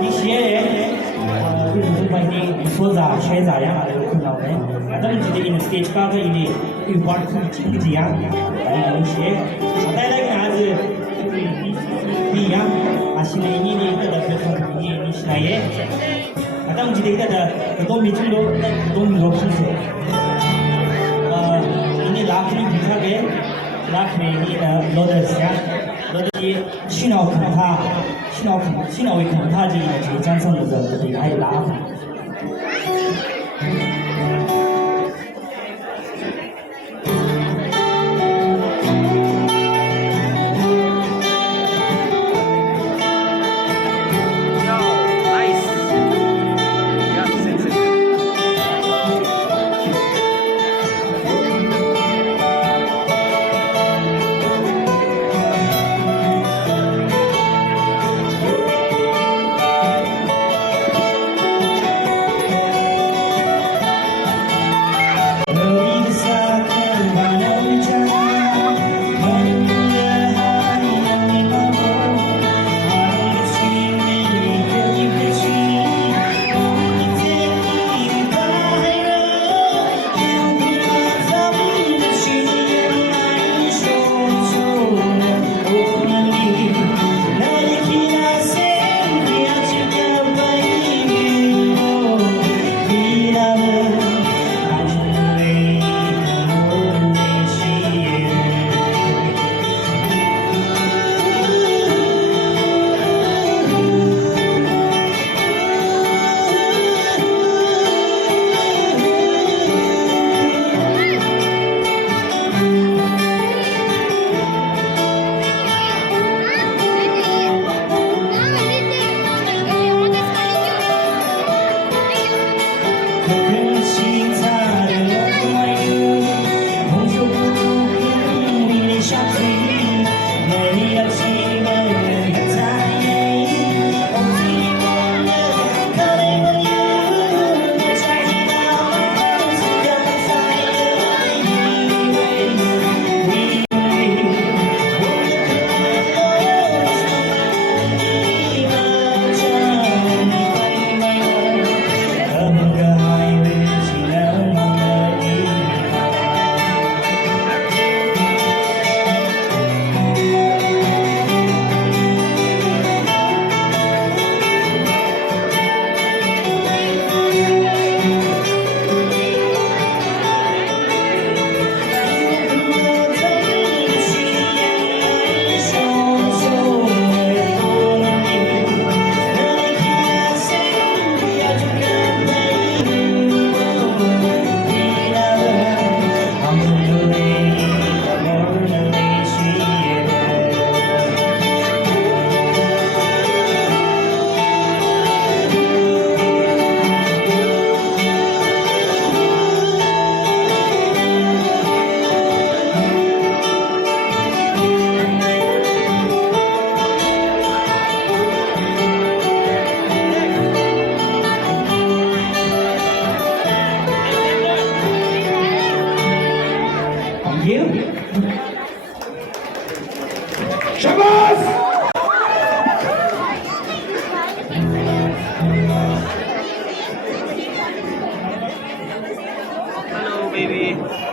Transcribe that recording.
你写日本的说咋写咋样啊？这个困扰的，咱们记得 in stage 高个一有玩儿经济呀，有些，带来个啥子不一样啊？现在你的这个你现在也，咱们记得这东米中多，东米多平时，你拉克你平常给拉克你罗德斯呀，罗德斯洗脑看他，洗脑为看他这讲上那个还有拉克。Shabazz! Hello, baby.